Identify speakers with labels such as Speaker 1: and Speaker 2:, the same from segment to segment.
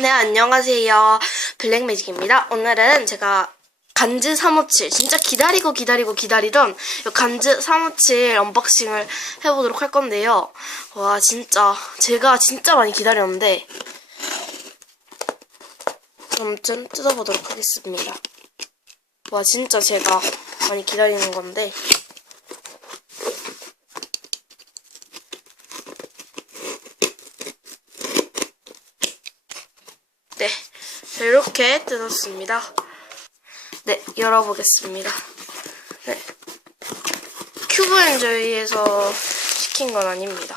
Speaker 1: 네, 안녕하세요. 블랙매직입니다. 오늘은 제가 간즈 357, 진짜 기다리고 기다리고 기다리던 이 간즈 357 언박싱을 해보도록 할 건데요. 와, 진짜, 제가 진짜 많이 기다렸는데, 아무튼 뜯어보도록 하겠습니다. 와, 진짜 제가 많이 기다리는 건데, 네, 자, 이렇게 뜯었습니다. 네, 열어보겠습니다. 네, 큐브 엔저이에서 시킨 건 아닙니다.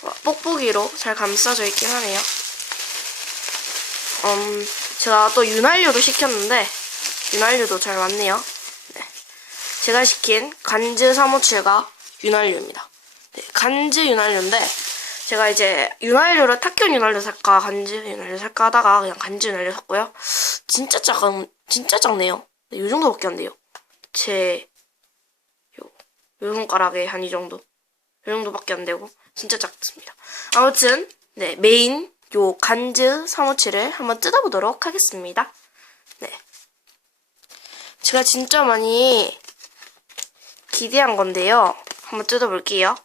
Speaker 1: 와, 뽁뽁이로 잘 감싸져 있긴 하네요. 음, 제가 또 윤활유도 시켰는데, 윤활유도 잘 왔네요. 네. 제가 시킨 간즈 357가 윤활유입니다. 네, 간즈 윤활유인데, 제가 이제 윤활유를 탁현 윤활유 살까 간지 윤활유 살까 하다가 그냥 간지 윤활유 샀고요. 진짜 작은 진짜 작네요. 네, 이 정도밖에 안 돼요. 제 요, 요 손가락에 한 이 정도. 요 정도밖에 안 되고 진짜 작습니다. 아무튼 네 메인 요 간즈 357을 한번 뜯어보도록 하겠습니다. 네. 제가 진짜 많이 기대한 건데요. 한번 뜯어볼게요.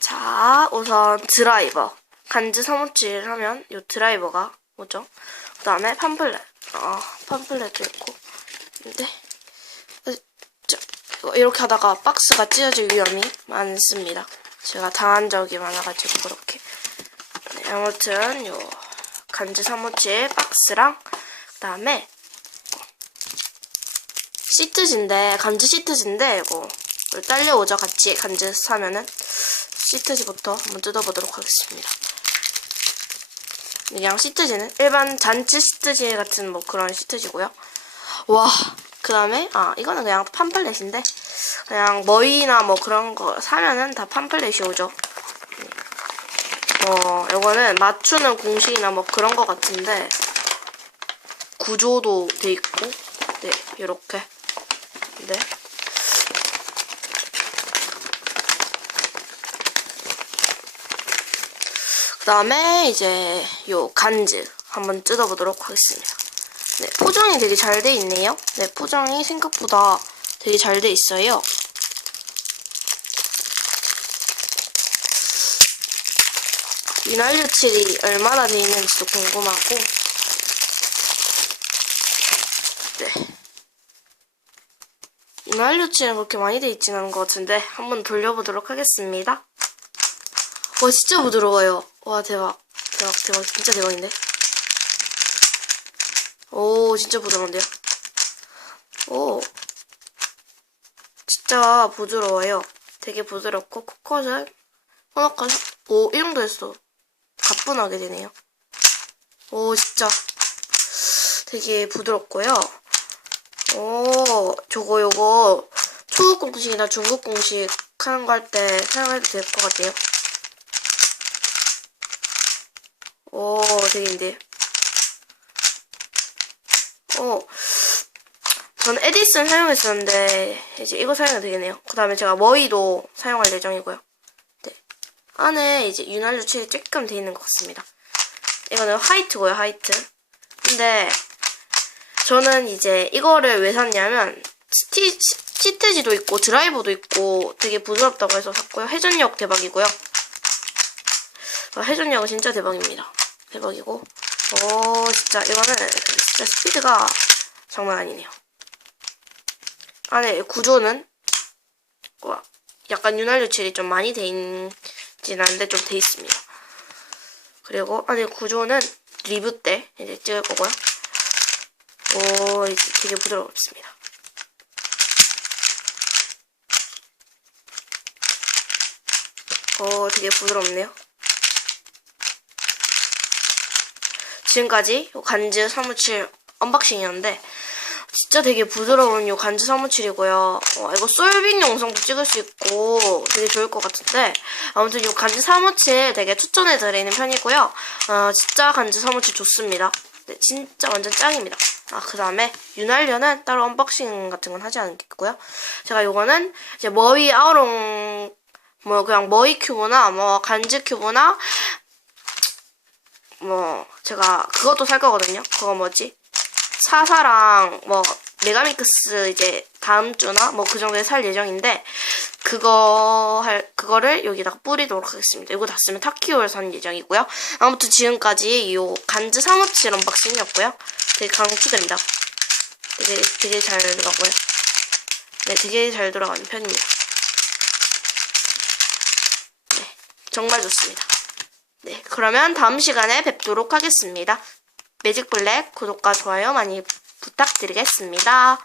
Speaker 1: 자, 우선 드라이버. 간즈 357 하면 요 드라이버가 오죠. 그 다음에 팜플렛. 아, 팜플렛도 있고. 근데, 어, 이렇게 하다가 박스가 찢어질 위험이 많습니다. 제가 당한 적이 많아가지고 그렇게. 네, 아무튼 요 간즈 357 박스랑 그 다음에 시트지인데 간즈 시트지인데 이거 딸려오죠 같이 간즈 사면은 시트지부터 한번 뜯어보도록 하겠습니다. 그냥 시트지는 일반 잔치 시트지 같은 뭐 그런 시트지고요. 와, 그 다음에 아 이거는 그냥 팜플렛인데 그냥 머이나 뭐 그런 거 사면은 다 팜플렛이 오죠. 어, 이거는 맞추는 공식이나 뭐 그런 거 같은데 구조도 돼 있고 네 이렇게 네. 그 다음에 이제 요 간즈 한번 뜯어보도록 하겠습니다. 네, 포장이 되게 잘 돼 있네요. 네, 포장이 생각보다 되게 잘 돼 있어요. 윤활유칠이 얼마나 돼 있는지도 궁금하고 네. 윤활유칠은 그렇게 많이 돼 있진 않은 것 같은데 한번 돌려보도록 하겠습니다. 와 진짜 부드러워요. 와 대박 대박 대박 진짜 대박인데. 오 진짜 부드러운데요. 오 진짜 부드러워요. 되게 부드럽고 코컷은 호너컷 오이 정도 했어. 가뿐하게 되네요. 오 진짜 되게 부드럽고요. 오 저거 요거 초급 공식이나 중급 공식 하는 거 할 때 사용해도 될 것 같아요. 오, 되게인데. 오, 저는 에디슨 사용했었는데, 이제 이거 사용해도 되겠네요. 그 다음에 제가 머이도 사용할 예정이고요. 네. 안에 이제 윤활유 칠이 조금 돼 있는 것 같습니다. 이거는 화이트고요, 화이트. 근데, 저는 이제 이거를 왜 샀냐면, 스티, 시트지도 있고, 드라이버도 있고, 되게 부드럽다고 해서 샀고요. 회전력 대박이고요. 아, 회전력은 진짜 대박입니다. 대박이고. 오, 진짜, 이거는 진짜 스피드가 장난 아니네요. 안에 구조는, 와, 약간 윤활유칠이 좀 많이 돼 있진 않은데 좀 돼 있습니다. 그리고 안에 구조는 리뷰 때 이제 찍을 거고요. 오, 이제 되게 부드럽습니다. 오, 되게 부드럽네요. 지금까지 요 간즈 357 언박싱이었는데 진짜 되게 부드러운 요 간즈 357이고요. 어, 이거 솔빙 영상도 찍을 수 있고 되게 좋을 것 같은데 아무튼 요 간즈 357 되게 추천해 드리는 편이고요. 어, 진짜 간즈 357 좋습니다. 네, 진짜 완전 짱입니다. 아, 그 다음에 윤활유는 따로 언박싱 같은 건 하지 않겠고요. 제가 요거는 이제 머위 아우롱 뭐 그냥 머위 큐브나 뭐 간즈 큐브나 뭐 제가 그것도 살 거거든요. 그거 뭐지? 사사랑 뭐 메가믹스 이제 다음 주나 뭐 그 정도에 살 예정인데 그거 할 그거를 여기다가 뿌리도록 하겠습니다. 이거 다 쓰면 타키오를 산 예정이고요. 아무튼 지금까지 이 간즈 사무칠 언박싱이었고요. 되게 강추드립니다. 되게 되게 잘 들어가고요. 네, 되게 잘 돌아가는 편입니다. 네, 정말 좋습니다. 네, 그러면 다음 시간에 뵙도록 하겠습니다. 매직블랙 구독과 좋아요 많이 부탁드리겠습니다.